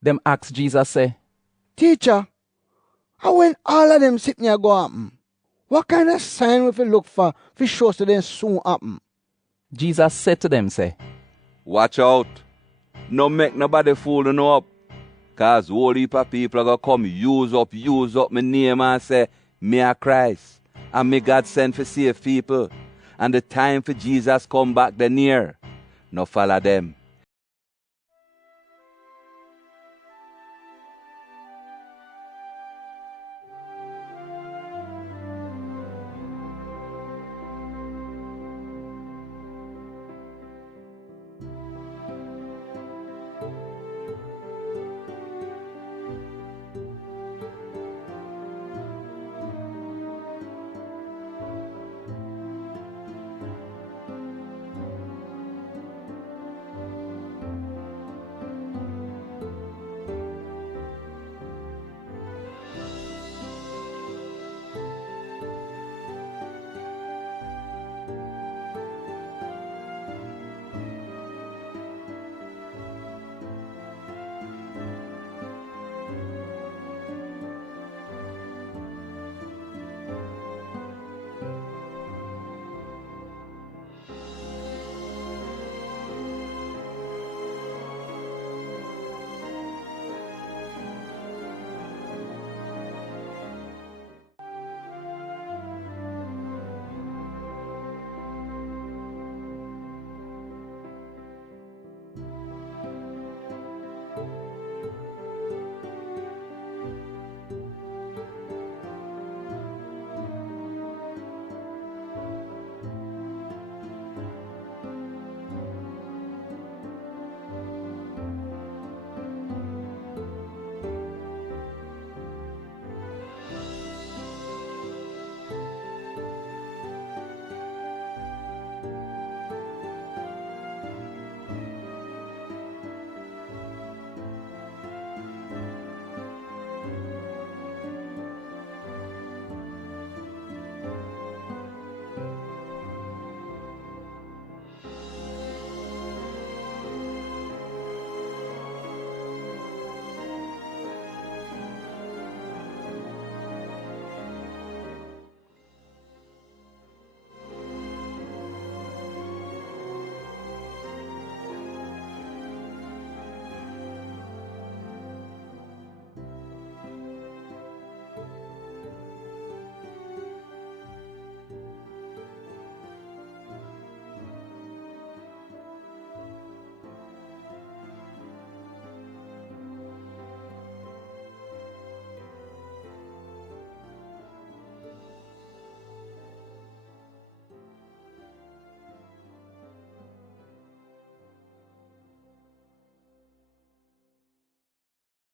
Them ask Jesus say, Teacher, how when all of them sitting here go happen? What kind of sign we fi look for show so them soon happen? Jesus said to them say, Watch out. No make nobody fool you up. Cause whole heap of people are gonna come use up my name and say, me a Christ. And me God sent for save people. And the time for Jesus come back the near. No follow them.